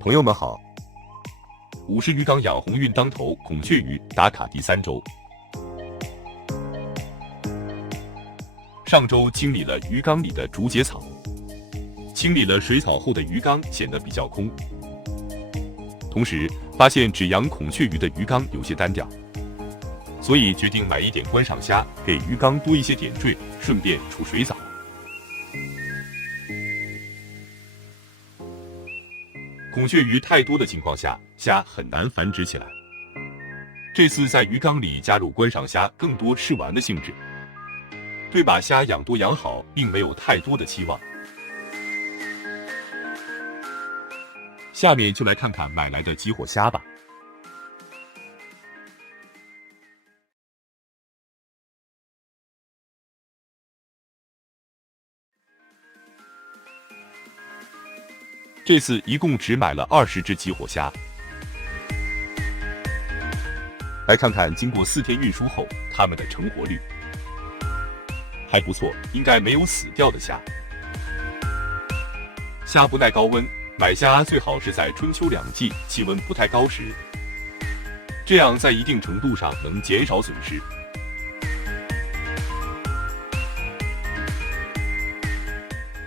朋友们好，50鱼缸养鸿运当头，孔雀鱼打卡第3周。上周清理了鱼缸里的竹节草，清理了水草后的鱼缸显得比较空，同时发现只养孔雀鱼的鱼缸有些单调，所以决定买一点观赏虾，给鱼缸多一些点缀，顺便除水藻。孔雀鱼太多的情况下，虾很难繁殖起来。这次在鱼缸里加入观赏虾，更多试玩的性质，对把虾养多养好并没有太多的期望。下面就来看看买来的激活虾吧。这次一共只买了20只激活虾。来看看经过4天运输后，它们的成活率还不错，应该没有死掉的虾。虾不耐高温，买虾最好是在春秋2季气温不太高时，这样在一定程度上能减少损失。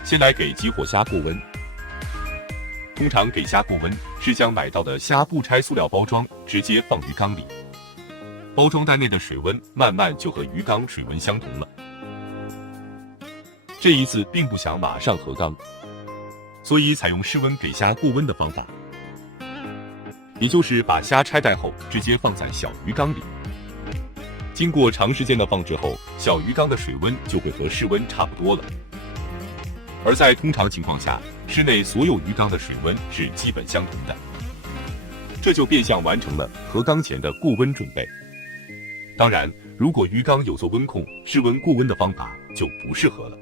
先来给激活虾过温。通常给虾过温是将买到的虾不拆塑料包装，直接放鱼缸里，包装袋内的水温慢慢就和鱼缸水温相同了。这一次并不想马上合缸，所以采用室温给虾过温的方法，也就是把虾拆袋后直接放在小鱼缸里。经过长时间的放置后，小鱼缸的水温就会和室温差不多了。而在通常情况下，室内所有鱼缸的水温是基本相同的，这就变相完成了合缸前的过温准备。当然，如果鱼缸有做温控，室温过温的方法就不适合了。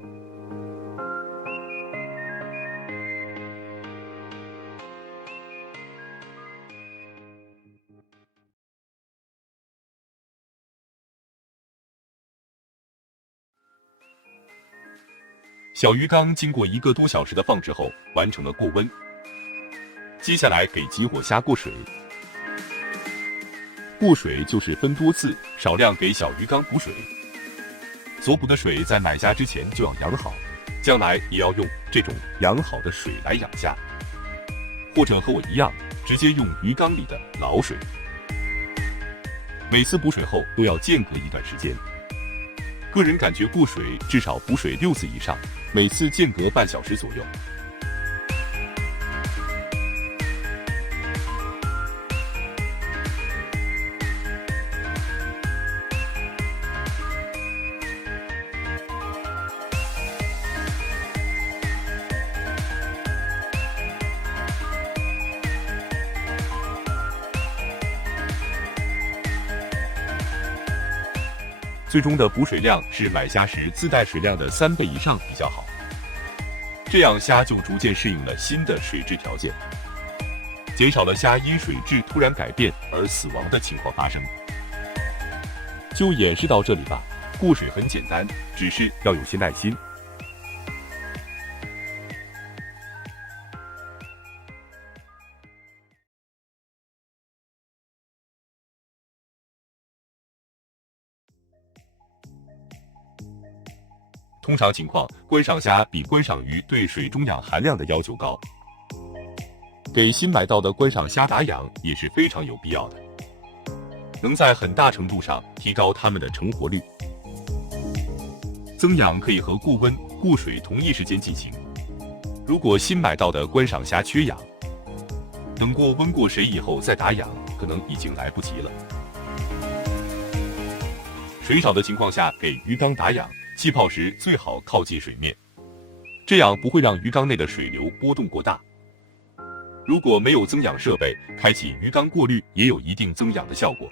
小鱼缸经过1个多小时的放置后，完成了过温。接下来给激活虾过水。过水就是分多次，少量给小鱼缸补水。所补的水在买虾之前就要养好，将来也要用这种养好的水来养虾，或者和我一样，直接用鱼缸里的老水。每次补水后都要间隔一段时间。个人感觉过水至少补水6次以上，每次间隔半小时左右。最终的补水量是买虾时自带水量的3倍以上比较好，这样虾就逐渐适应了新的水质条件，减少了虾因水质突然改变而死亡的情况发生。就演示到这里吧，过水很简单，只是要有些耐心。通常情况，观赏虾比观赏鱼对水中氧含量的要求高，给新买到的观赏虾打氧也是非常有必要的，能在很大程度上提高它们的成活率。增氧可以和过温、过水同一时间进行。如果新买到的观赏虾缺氧，等过温过水以后再打氧，可能已经来不及了。水少的情况下给鱼缸打氧，气泡时最好靠近水面，这样不会让鱼缸内的水流波动过大。如果没有增氧设备，开启鱼缸过滤也有一定增氧的效果。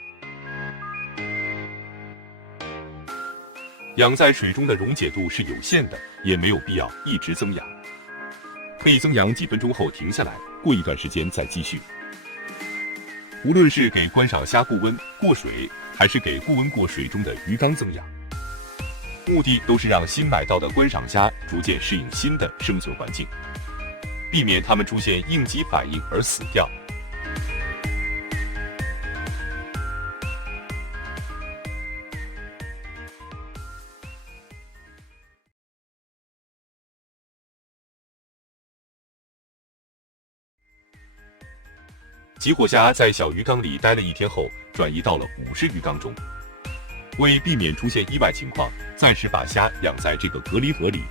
氧在水中的溶解度是有限的，也没有必要一直增氧，可以增氧几分钟后停下来，过一段时间再继续。无论是给观赏虾过温、过水，还是给过温过水中的鱼缸增氧，目的都是让新买到的观赏虾逐渐适应新的生存环境。避免它们出现应激反应而死掉。集火虾在小鱼缸里待了1天后，转移到了50鱼缸中。为避免出现意外情况，暂时把虾养在这个隔离盒里。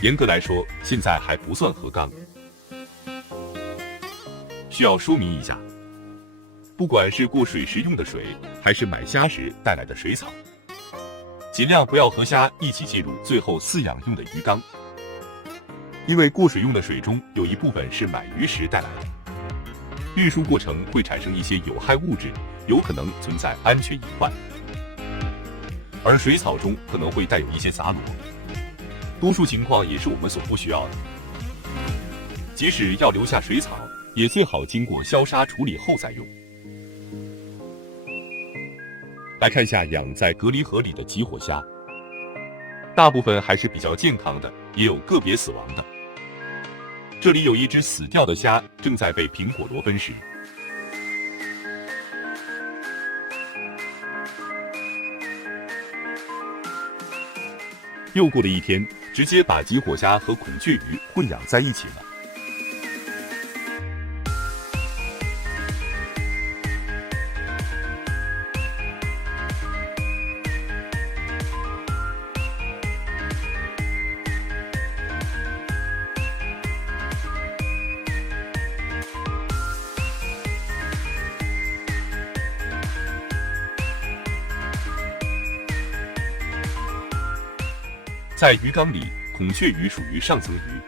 严格来说，现在还不算合缸。需要说明一下，不管是过水时用的水，还是买虾时带来的水草，尽量不要和虾一起进入最后饲养用的鱼缸，因为过水用的水中有一部分是买鱼时带来的。运输过程会产生一些有害物质，有可能存在安全隐患，而水草中可能会带有一些杂螺，多数情况也是我们所不需要的。即使要留下水草，也最好经过消杀处理后再用。来看一下养在隔离盒里的集火虾，大部分还是比较健康的，也有个别死亡的。这里有一只死掉的虾，正在被苹果螺分食。又过了1天，直接把集火虾和孔雀鱼混养在一起了。在鱼缸里，孔雀鱼属于上层鱼。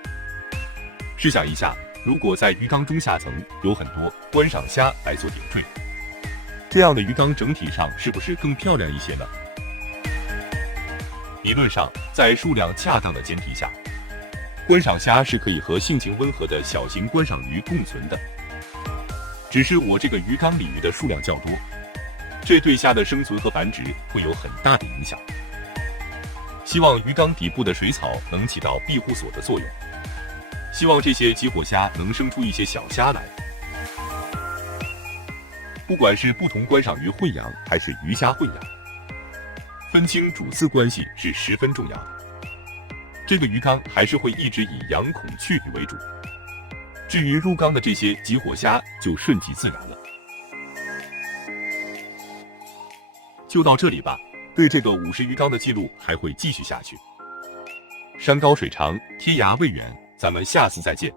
试想一下，如果在鱼缸中下层有很多观赏虾来做点缀，这样的鱼缸整体上是不是更漂亮一些呢？理论上，在数量恰当的前提下，观赏虾是可以和性情温和的小型观赏鱼共存的。只是我这个鱼缸鲤鱼的数量较多，这对虾的生存和繁殖会有很大的影响。希望鱼缸底部的水草能起到庇护所的作用，希望这些集火虾能生出一些小虾来。不管是不同观赏鱼混养还是鱼虾混养，分清主次关系是十分重要的。这个鱼缸还是会一直以养孔雀鱼为主，至于入缸的这些集火虾就顺其自然了。就到这里吧。对这个50鱼缸的记录还会继续下去。山高水长，天涯未远，咱们下次再见。